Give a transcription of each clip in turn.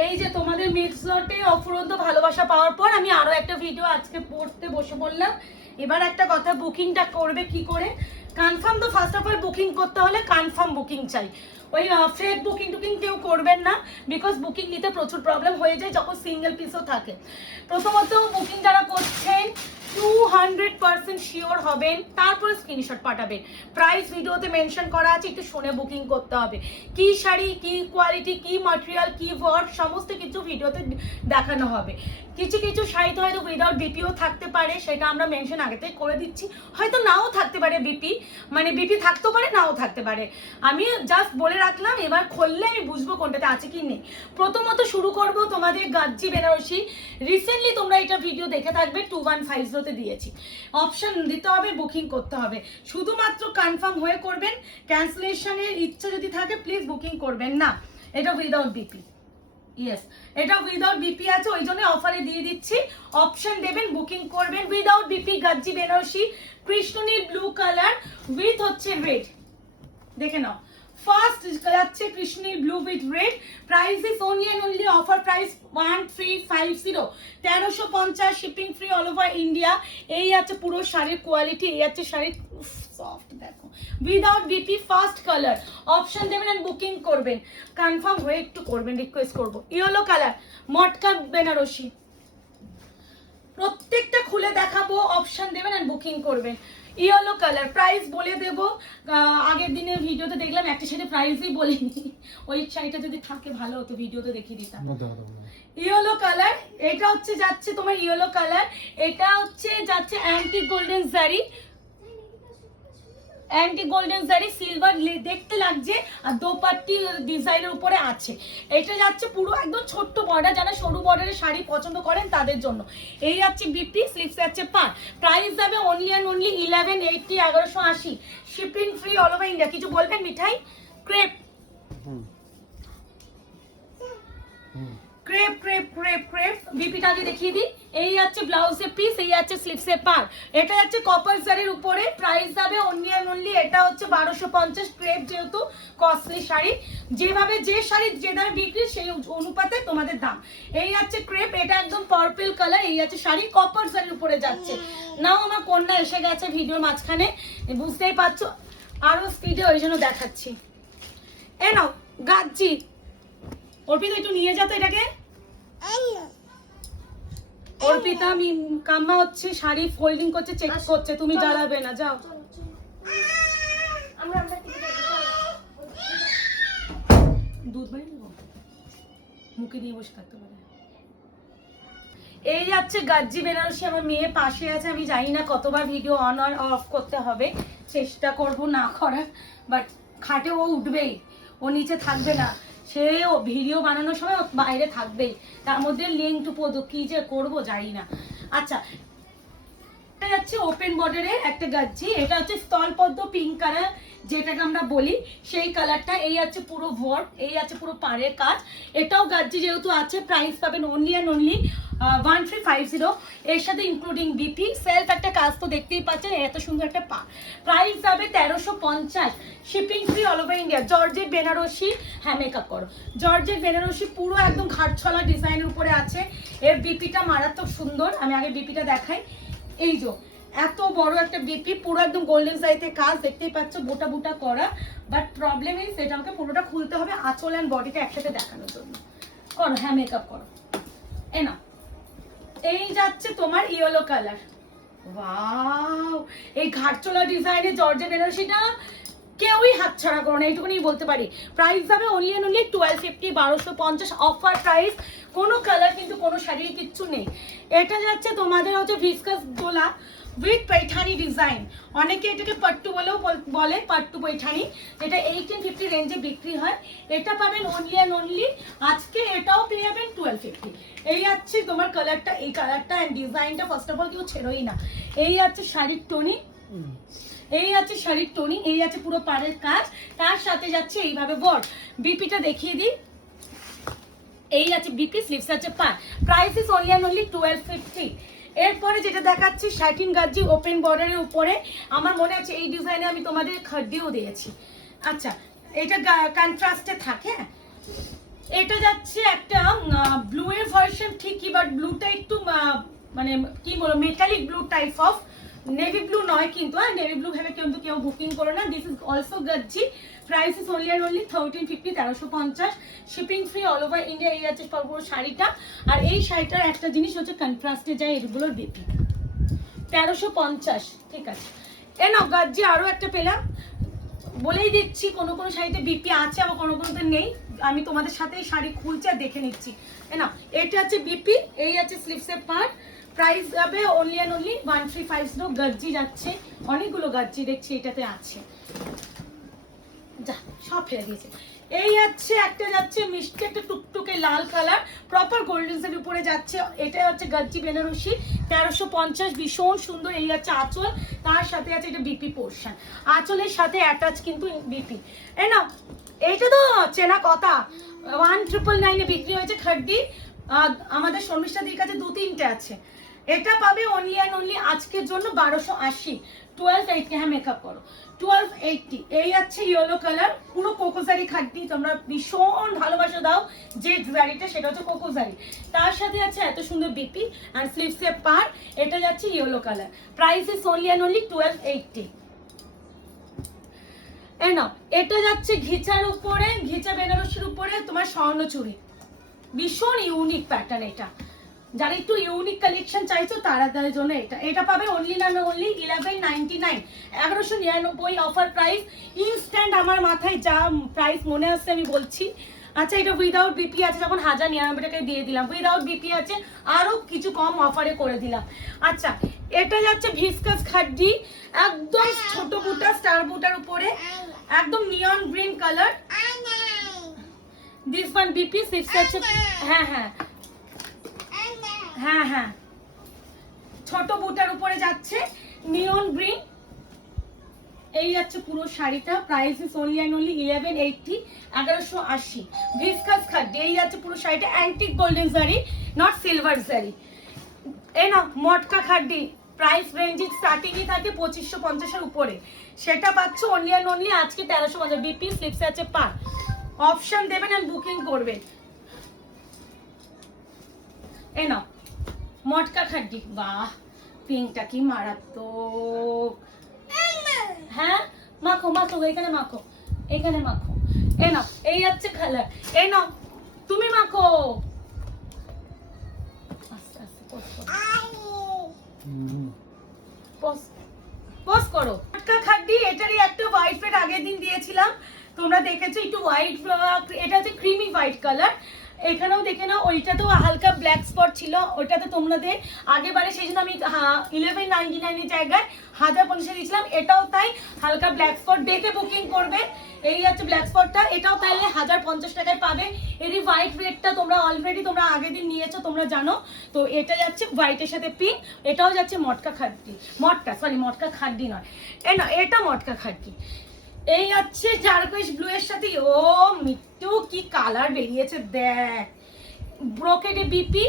এই যে তোমাদের মিক্স লটে অফুরন্ত ভালোবাসা পাওয়ার পর আমি আরো একটা ভিডিও আজকে পড়তে বসে পড়লাম। এবার একটা কথা, বুকিংটা করবে কি করে? কনফার্ম তো ফার্স্ট অফ অল বুকিং করতে হলে কনফার্ম বুকিং চাই। ওই ফেক বুকিং টুকিং কেউ করবেন না, বিকজ বুকিং নিতে প্রচুর প্রবলেম হয়ে যায় যখন সিঙ্গেল পিসও থাকে। প্রথমত বুকিং যারা করছেন 200% শিওর হবেন, তারপরে স্ক্রিনশট পাঠাবেন। প্রাইস ভিডিওতে মেনশন করা আছে, একটু শুনে বুকিং করতে হবে। কি শাড়ি, কি কোয়ালিটি, কি ম্যাটেরিয়াল, কি ওয়ার্ক, সমস্ত কিছু ভিডিওতে দেখানো হবে। কিছু কিছু শাড়িতে হয়তো উইদাউট বিপিও থাকতে পারে, সেটা আমরা মেনশন আগেতেই করে দিচ্ছি। হয়তো নাও থাকতে পারে বিপি, মানে বিপি থাকতেও পারে, নাও থাকতে পারে। আমি জাস্ট বলে রাখলাম, এবার খুললে আমি বুঝবো কোনটাতে আছে কি নেই। প্রথমত শুরু করব তোমাদের গাজ্জি বেনারসি। রিসেন্টলি তোমরা এটা ভিডিও দেখে থাকবে, 2150 দিয়েছি। অপশন দিতে হবে, বুকিং করতে হবে। শুধুমাত্র কনফার্ম হয়ে করবেন। ক্যান্সেলেশনের ইচ্ছা যদি থাকে প্লিজ বুকিং করবেন না। এটা উইদাউট বিপি। ইয়েস, এটা উইদাউট বিপি আছে, ওই জন্য অফারে দিয়ে দিচ্ছি। অপশন দেবেন, বুকিং করবেন। উইদাউট বিপি গাজ্জি বেনারসি, কৃষ্ণনীল ব্লু কালার উইথ হচ্ছে রেড। দেখে নাও, ফার্স্ট যাচ্ছে কৃষ্ণনীল blue with red. Price is only and only offer price 1350, 1350, shipping free all over India. এই আছে পুরো শাড়ির কোয়ালিটি, এই আছে শাড়ির সফট, দেখো without BP first colour. Option দেবেন এন্ড বুকিং করবেন। কনফার্ম হয়ে একটু করবেন, রিকোয়েস্ট করবো। ইয়েলো কালার মটকা বেনারসি, প্রত্যেকটা খুলে দেখাবো। অপশন দেবেন এন্ড বুকিং করবেন। ইয়েলো কালার, প্রাইস বলে দেব। আগের দিনের ভিডিওতে দেখলাম একটা শাড়ি প্রাইসই বলিনি, ওই শাড়িটা যদি থাকে ভালো হতো, ভিডিওতে দেখিয়ে দিতাম। ইয়েলো কালার, এটা হচ্ছে যাচ্ছে তোমার ইয়েলো কালার। এটা হচ্ছে যাচ্ছে অ্যান্টি গোল্ডেন জারি, অ্যান্টি গোল্ডেন জারি সিলভার দেখতে লাগছে, আর দোপাট্টি ডিজাইনের উপরে আছে। এটা যাচ্ছে পুরো একদম ছোট্ট বর্ডার, যারা সরু বর্ডারের শাড়ি পছন্দ করেন তাদের জন্য। এই যাচ্ছে বিপি, স্লিভস যাচ্ছে পার। প্রাইস যাবে only and only 1180, 1180। Shipping free all over India. কিছু বলবেন মিঠাই? Crepe crepe crepe crepe crepe বিপিটা আগে দেখিয়ে দিই। এই যাচ্ছে ব্লাউজের পিস, এই যাচ্ছে স্লিভসের পার। এটা যাচ্ছে কপার জারির উপরে। প্রাইস যাবে অনলি অ্যান্ড অনলি, এটা হচ্ছে 1250। ক্রেপ যেহেতু কস্টলি শাড়ি, যেভাবে যে শাড়ি যে দামে বিক্রি সেই অনুপাতে তোমাদের দাম। এই যাচ্ছে ক্রেপ, এটা একদম পার্পল কালার। এই যাচ্ছে শাড়ি কপার জারির উপরে যাচ্ছে। নাও আমার কন্যা এসে গেছে ভিডিওর মাঝখানে, বুঝতেই পারছো, আরো স্পিডে ওই জন্য দেখাচ্ছি। এ নাও গাজ্জি। অর্পিতা একটু নিয়ে যাতো এটাকে। অর্পিতা কাম্মা হচ্ছে শাড়ি ফোল্ডিং করছে, চেক করছে, তুমি জ্বালাবে না, যাও। দুধ বাড়ি নেবো, মুখে দিয়ে বসে থাকতে পারে। এই যাচ্ছে গাজ্জি বেনারসি। আমার মেয়ে পাশে আছে, আমি জানি না কতবার ভিডিও অন আর অফ করতে হবে, চেষ্টা করব না করার, বাট খাটে ও উঠবেই, ও নিচে থাকবে না। সে ও ভিডিও বানানোর সময় বাইরে থাকবেই, তার মধ্যে লিঙ্ক টু পদ কি যে করবো জানি না। আচ্ছা, এটা যাচ্ছে ওপেন বর্ডারের একটা গাজ্জি। এটা হচ্ছে স্থলপদ্ম পিঙ্ক কালার, যেটাকে আমরা বলি সেই কালারটা। এই আছে পুরো ওয়ার্ক, এই আছে পুরো পাড়ের কাজ। এটাও গাজ্জি যেহেতু আছে, প্রাইস পাবেন অনলি অ্যান্ড অনলি 1350, এর সাথে ইনক্লুডিং বিপি। সেলফ একটা কাজ তো দেখতেই পাচ্ছেন, এত সুন্দর একটা পা। প্রাইস যাবে 1350, shipping free all over India. Georgette Benarasi, হ্যাঁ মেকআপ করো। জর্জেট বেনারসি পুরো একদম ঘাটছলা ডিজাইনের উপরে আছে। এর বিপিটা মারাত্মক সুন্দর, আমি আগে বিপিটা দেখাই। এই যে এত বড় একটা বিপি, পুরো একদম গোল্ডেন সাইতে কাজ, দেখতেই পাচ্ছ বুটা বুটা করা। বাট প্রবলেম এই, সেটা আমাকে পুরোটা খুলতে হবে আঁচল অ্যান্ড বডিটা একসাথে দেখানোর জন্য। করো, হ্যাঁ মেকআপ করো। এ না, এই যাচ্ছে তোমার ইয়েলো কালার। ওয়াও, এই ঘাটচোলা ডিজাইনে জর্জেট বেনারসিটা কেউই হাতছাড়া করো না, এইটুকুনি বলতে পারি। প্রাইস যাবে only and only 1250, 1250 offer price. কোনো কালার কিন্তু কোনো শাড়ির কিচ্ছু নেই। এটা যাচ্ছে তোমাদের হচ্ছে viscous Dola with Paithani design. অনেকে এটাকে পাট্টু বলেও বলে, পাট্টু পৈঠানি, যেটা 1850 রেঞ্জে বিক্রি হয়। এটা পাবেন অনলি অ্যান্ড অনলি আজকে, এটাও পেয়ে যাবেন 1250। এই যাচ্ছে তোমার কালারটা, এই কালারটা অ্যান্ড ডিজাইনটা ফার্স্ট অফ অল কেউ ছেড়োই না। এই যাচ্ছে শাড়ির টোনি, এই আছে শাড়ির টোনি, এই আছে পুরো পাড়ের কাজ, তার সাথে যাচ্ছে এইভাবে বর্ড। বিপিটা দেখিয়ে দিই। এই আছে বিপি, স্লিভস আছে পার। Price is only and only 1250। এরপরে যেটা দেখাচ্ছি শাইটিন গাজ্জি ওপেন বর্ডারের উপরে। আমার মনে আছে এই ডিজাইনে আমি তোমাদের খাদ্যও দিয়েছি। আচ্ছা, এটা কন্ট্রাস্টে থাকে। এটা যাচ্ছে একটা বাট ব্লুটা একটু মানে কি বলবো metallic blue type of, navy blue নয় কিন্তু, নেভি ব্লু ভেবে কিন্তু কেউ বুকিং করো না। This is also gajji, price is only and only 1350, 1350, shipping free all over India. এই আছে পুরো শাড়িটা। আর এই শাড়িটার একটা জিনিস হচ্ছে কন্ট্রাস্টে যায় এগুলোর বিপি, 1350, ঠিক আছে। এ নাও গজ্জি আরো একটা পেলাম, বলেই দিচ্ছি কোনো কোনো শাড়িতে বিপি আছে আবার কোনো কোনোতে নেই। আমি তোমাদের সাথে এই শাড়ি খুলছে আর দেখে নিচ্ছি। না এটা হচ্ছে বিপি, এই আছে স্লিভসের পার্ট, প্রাইস যাবে অনলি অ্যান্ড অনলি 1350। গজ্জি যাচ্ছে, অনেকগুলো গজ্জি দেখছি এটাতে আছে, যা সব ফেলে দিয়েছে। এই আছে একটা যাচ্ছে মিষ্টি একটা টুকটুকে লাল কালার, প্রপার গোল্ডেন্সের উপরে যাচ্ছে, এটা হচ্ছে গজ্জি বেনারসি, 1350, ভীষণ সুন্দর। এই আছে আঁচল, তার সাথে আছে এটা বিপি পোর্শন, আঁচলের সাথে অ্যাটাচ কিন্তু বিপি। এই না এইটা তো চেনা কথা, 1999 বিক্রি হয়েছে খাড্ডি, আমাদের শর্মিষ্ঠাদির কাছে 2-3টে আছে। এটা পাবে অনলি অ্যান্ড অনলি আজকের জন্য 1280, 1280। হ্যাঁ মেকআপ করো, 1280। এই আছে ইয়েলো কালার, পুরো কোকোজারি খাড্ডি, তোমরা ভীষণ ভালোবাসা দাও যে জারিটা, সেটা হচ্ছে কোকোজারি, তার সাথে আছে এত সুন্দর বিপি আর স্লিভসের পার। এটা যাচ্ছে yellow colour, price is only and only 1280। না এটা যাচ্ছে ঘিচার উপরে, ঘিচা বেনারসির উপরে তোমার স্বর্ণচুরি, ভীষণ ইউনিক প্যাটার্ন। এটা যারা একটু ইউনিক কালেকশন চাইছো তাদের জন্য এটা, এটা পাবে অনলি না অনলি 1199, 1199 অফার প্রাইস। ইনস্ট্যান্ট আমার মাথায় যা প্রাইস মনে আসছে আমি বলছি। আচ্ছা এটা উইদাউট বিপি আছে, যখন 1099 টাকায় দিয়ে দিলাম, উইদাউট বিপি আছে আরো কিছু কম অফারে করে দিলাম। আচ্ছা এটা যাচ্ছে ভিসকাস খাড্ডি, একদম ছোট বুটা স্টার বুটার উপরে, একদম নিয়ন green colour, this one BP six আছে। হ্যাঁ হ্যাঁ হ্যাঁ হ্যাঁ, ছোট বুটার উপরে যাচ্ছে নিয়ন গ্রিন। এই যাচ্ছে পুরো শাড়িটা, price is only and only 1180, 1180। Viscose khaddi, এই যাচ্ছে পুরো শাড়িটা, antique golden zari, not silver zari. এই না মটকা খাড্ডি, প্রাইস রেঞ্জ স্টার্টিংই থাকে 2550-এর উপরে, সেটা পাচ্ছ অনলি অ্যান্ড অনলি আজকে 1350। বিপি স্লিপসে আছে পা, অপশন দেবেন আর বুকিং করবে। এই না মটকা খাড্ডি, বাহ পিঙ্কটা কি মারাত্মক। হ্যাঁ মাখো মাখো, এখানে মাখো, এখানে মাখো। এই নাও এই যাচ্ছে কালার, এই নাও তুমি মাখো, আস্তে আস্তে পোস্ট করো। মটকা খাড্ডি, এটারই একটা হোয়াইট প্যাড আগের দিন দিয়েছিলাম, তোমরা দেখেছো একটু হোয়াইট, এটা হচ্ছে ক্রিমি হোয়াইট কালার। এখানেও দেখে নাও, ওইটাতেও হালকা ব্ল্যাক স্পট ছিল, ওইটাতে তোমাদের আগেবারে সেই জন্য আমি 1199 জায়গায় 1050 দিয়েছিলাম। এটাও তাই হালকা ব্ল্যাক স্পট, দেখে বুকিং করবে। এই হচ্ছে ব্ল্যাক স্পটটা, এটাও তাইলে 1050 টাকায় পাবে। এরই হোয়াইট রেডটা তোমরা অলরেডি তোমরা আগের দিন নিয়েছো, তোমরা জানো তো। এটা যাচ্ছে হোয়াইটের সাথে পিঙ্ক, এটাও যাচ্ছে মটকা খাড্ডি, মটকা খাড্ডি নয়, এই না এটা মটকা খাড্ডি। এই হচ্ছে টারকোয়েজ ব্লু এর সাথে, ও মিট্টু কি কালার বেরিয়েছে দেখ, ব্রোকেডে বিপি।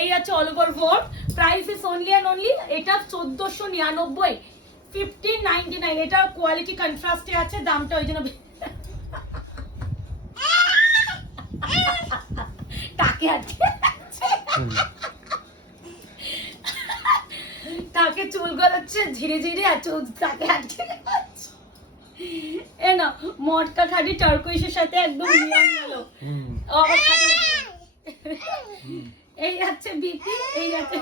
এই আছে all over work, price is only and only এটা 1499, 1599। এটা কোয়ালিটি কন্ট্রাস্টে আছে, দামটা ওই জন্য টাকে আটকে তাকে চুল গলাচ্ছে ধীরে ধীরে, আর চুল তাকে আটকে এ না মটকা খাডি টারকোয়েজের সাথে একদম নিয়ন গেলো। এই যাচ্ছে বিপি, এই যাচ্ছে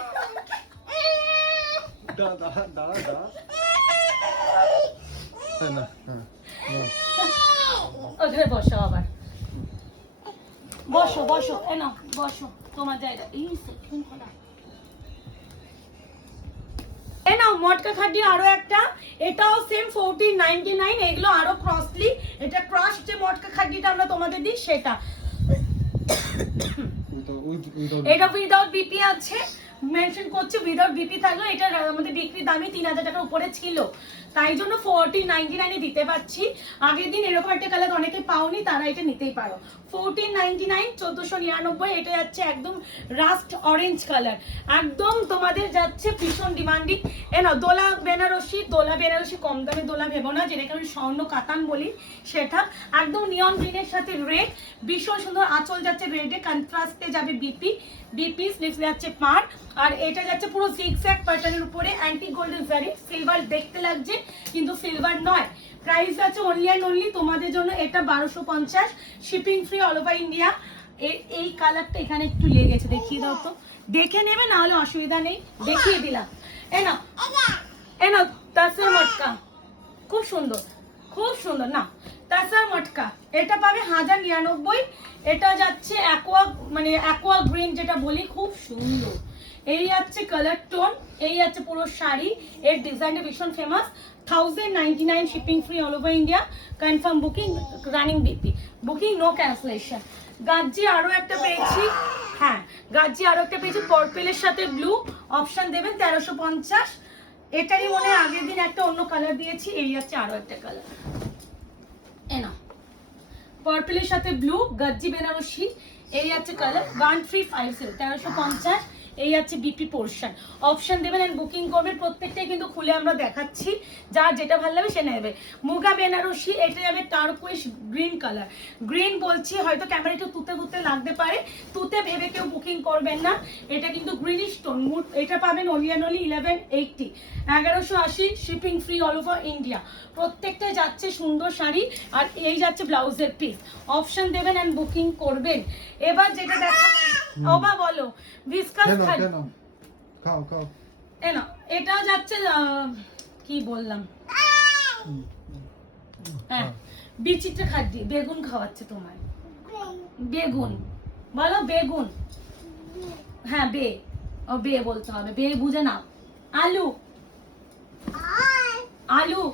ওখানে বসো, আবার বসো বসো, এ না বসো তোমার জায়গা। এই এ নাও মটকা খাড্ডি আরো একটা, এটাও সেম 1499, এগুলো আরো কস্টলি। এটা ক্রাশ যে মটকা খাড্ডিটা আমরা তোমাদের দিই সেটা, এটা উইদাউট বিপি আছে, মেনশন করছি উইদাউট বিপি থাকলেও এটা আমাদের বিক্রির দামই 3000 টাকার উপরে ছিল, তাই জন্য 1499 দিতে পারছি। আগের দিন এরকম একটা কালার অনেকে পাওনি, তারা এটা নিতেই পারো। 1499, 1499। এটা যাচ্ছে একদম রাস্ট অরেঞ্জ কালার, একদম তোমাদের যাচ্ছে ভীষণ ডিমান্ডিং। এনা দোলা বেনারসি, দোলা বেনারসি কম দামে দোলা ভেবো না, যেটাকে আমি স্বর্ণ কাতান বলি, সেটা একদম নিয়ন গ্রিনের সাথে রেড, ভীষণ সুন্দর। আঁচল যাচ্ছে রেডে, কন্ট্রাস্টে যাবে বিপি, বিপি স্লিভস যাচ্ছে পার, আর এটা যাচ্ছে পুরো জিগজ্যাগ প্যাটার্নের উপরে অ্যান্টি গোল্ডেন জারি। সিলভার দেখতে লাগছে কিন্তু সিলভার নয়। প্রাইস আছে অনলি অ্যান্ড অনলি তোমাদের জন্য এটা 1250, shipping free all over India. এই কালারটা এখানে একটু লেগেছে, দেখিয়ে দাও তো, দেখে নেবে না হলে অসুবিধা নেই, দেখিয়ে দিলাম। এনা এনা তাসের মটকা, খুব সুন্দর, খুব সুন্দর না তাসার মটকা। এটা পাবে 1099। এটা যাচ্ছে অ্যাকোয়া, মানে অ্যাকোয়া গ্রিন যেটা বলি, খুব সুন্দর। এই যাচ্ছে কালার টোন, এই যাচ্ছে পুরো শাড়ি, এর ডিজাইনটা ভীষণ famous. 1099, shipping free all over India. Confirm booking, running BP, booking no cancellation. Gajji আরো একটা পেয়েছি, হ্যাঁ গাজ্জি আরো একটা পেয়েছি পার্পেলের সাথে ব্লু, অপশন দেবেন 1350। এটারই মনে হয় আগের দিন একটা অন্য কালার দিয়েছি, এই যাচ্ছে আরো একটা কালার। এনা পার্পলের সাথে ব্লু, গাজ্জি বেনারসি, এই যাচ্ছে কালার 1350, 1350। এই যাচ্ছে বিপি পোর্শন, অপশন দেবেন এন্ড বুকিং করবেন। প্রত্যেকটাই কিন্তু খুলে আমরা দেখাচ্ছি, যার যেটা ভালো লাগবে সে নেবে। মুগা বেনারসি, এটা যাবে টার্কুইশ গ্রিন কালার। গ্রিন বলছি হয়তো ক্যামেরা একটু তুতে তুতে লাগতে পারে, তুতে ভেবে কেউ বুকিং করবেন না, এটা কিন্তু গ্রিনিশ টোন। এটা পাবেন only and only 1180, 1180, shipping free all over India. প্রত্যেকটাই যাচ্ছে সুন্দর শাড়ি, আর এই যাচ্ছে ব্লাউজের পিস। অপশন দেবেন এন্ড বুকিং করবেন। এবার যেটা দেখা, ওবা বলো ভিসকাস খাও খাও, এনা এটা যাচ্ছে কি বললাম, হ্যাঁ বিচিত্রা খাদ্যি, বেগুন খাওয়াচ্ছে তোমায়, বেগুন বলো, বেগুন, হ্যাঁ বে, ও বে বলতে হবে, বে বুঝে নাও। আলু, আলু।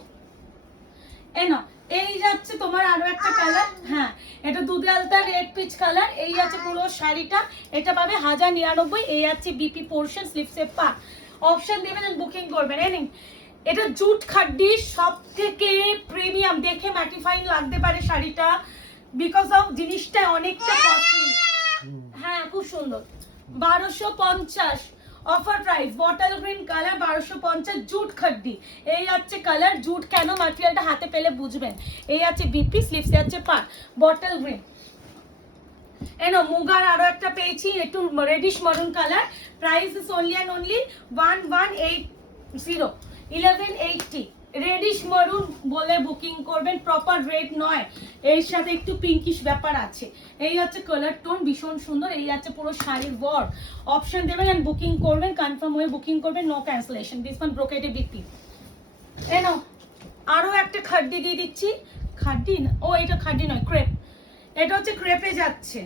এনা এই যাচ্ছে তোমার আরো একটা কালার, হ্যাঁ এটা দুধ আলতা রেড পিচ কালার। এই আছে পুরো শাড়িটা, এটা পাবে 1099। এই আছে বিপি পোর্শন, স্লিভসে পা। অপশন দেবেন বুকিং করবেন। এনিং এটা জুট খাড্ডি, সব থেকে প্রিমিয়াম, দেখে ম্যাটিফাইং লাগতে পারে শাড়িটা, বিকজ অফ জিনিসটা অনেকটা কস্টলি। হ্যাঁ খুব সুন্দর, 1250 offer price. Bottle green colour 1250, jute khaddi. এই আছে কালার, জুট কেন ম্যাটেরিয়ালটা হাতে পেলে বুঝবেন। এই আছে বিপি, স্লিভসে আছে পার, বটল গ্রিন। এনো মুগার আরো একটা পেয়েছি, একটু reddish maroon colour. Price is only and only 1180, 1180। Reddish maroon বলে বুকিং করবেন, প্রপার রেড নয়, এর সাথে একটু পিঙ্কিশ ব্যাপার আছে। এই হচ্ছে কালার টোন, ভীষণ সুন্দর। এই আছে পুরো শাড়ির ওয়ার্ক। অপশন দেবেন এন্ড বুকিং করবেন, কনফার্ম হয়ে বুকিং করবেন, নো ক্যান্সেলেশন। দিস ওয়ান ব্রোকেডে বিপি। এনো আরো একটা খাড্ডি দিয়ে দিচ্ছি, খাড্ডি না, ও এটা খাড্ডি নয়, ক্রেপ। এটা হচ্ছে ক্রেপে যাচ্ছে,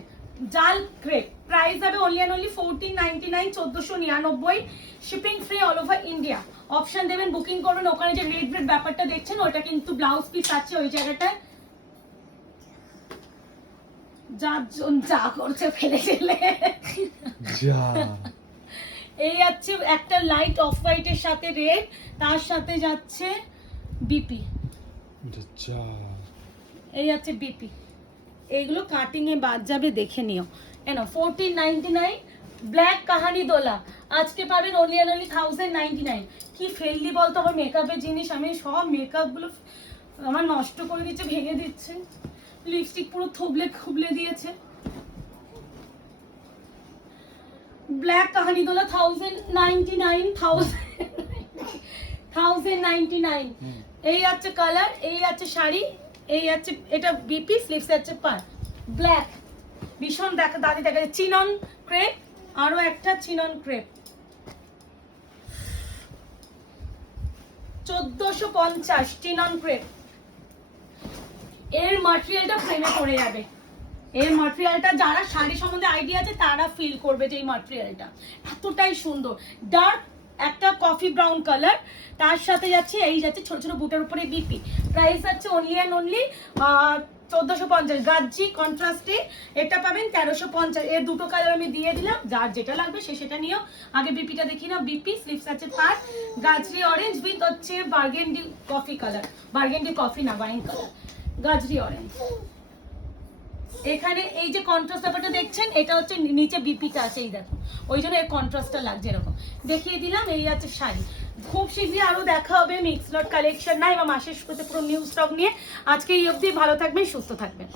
জাল ক্রেপ। প্রাইস হবে only and only 1499, 1499, shipping free all over India. Option দেবেন বুকিং করবেন। ওখানে যে রেড রেড ব্যাপারটা দেখছেন ওটা কিন্তু ব্লাউজ পিস আছে ওই জায়গাটায়, যা করছে ফেলে ফেলে। এই যাচ্ছে একটা লাইট অফ হোয়াইটের সাথে রেড, তার সাথে যাচ্ছে বিপি, এই যাচ্ছে বিপি। এইগুলো কাটিং এ বাদ যাবে, দেখে নিও। এনো 1499, ব্ল্যাক কাহানি দোলা, আজকে পাবেন অনলি অ্যান্ড অনলি 1099। কি ফেললি বলতো আমার মেকআপের জিনিস, আমি সব মেকআপ গুলো আমার নষ্ট করে দিচ্ছে, ভেঙে দিচ্ছে, লিপস্টিক পুরো থুবলে খুবলে দিয়েছে। ব্ল্যাক কাহানি দোলা 1099, 1099। এই আছে কালার, এই আছে শাড়ি, এই আছে এটা বিপি, স্লিভস আছে পার, ব্ল্যাক, ভীষণ দেখা দাদি দেখা যাচ্ছে। চিনন ক্রেপ, আরো একটা চিনন ক্রেপ, 1450, চিনন ক্রেপ। এর ম্যাটেরিয়ালটা ফ্রেমে পড়ে যাবে, এই ম্যাটেরিয়ালটা যারা শাড়ি সম্বন্ধে আইডিয়া আছে তারা ফিল করবে যে এই ম্যাটেরিয়ালটা এতটাই সুন্দর। ডার্ক একটা কফি ব্রাউন কালার, তার সাথে যাচ্ছে এই যাচ্ছে ছোট ছোট বুটের উপরে বিপি। প্রাইস আছে অনলি অ্যান্ড অনলি 1450 গাজ্জি কন্ট্রাস্টে এটা পাবেন 1350। এর দুটো কালার আমি দিয়ে দিলাম, যার যেটা লাগবে সে সেটা নিও। আগে বিপিটা দেখি না, বিপি স্লিপস আছে 5, গাজরি অরেঞ্জ উইথ হচ্ছে burgundy coffee colour, burgundy coffee না ওয়াইন কালার, গাজরি অরেঞ্জ। এখানে এই যে কন্ট্রাস্ট ব্যাপারটা দেখছেন, এটা হচ্ছে নিচে বিপিটা আছে, এই দেখো, ওই জন্য এর কন্ট্রাস্টটা লাগছে এরকম। দেখিয়ে দিলাম, এই আছে শাড়ি। খুব শীঘ্রই আরো দেখা হবে মিক্স লট কালেকশন নাই বা মাসের শুরুতে পুরো নিউ স্টক নিয়ে। আজকে এই অবধি, ভালো থাকবেন, সুস্থ থাকবেন।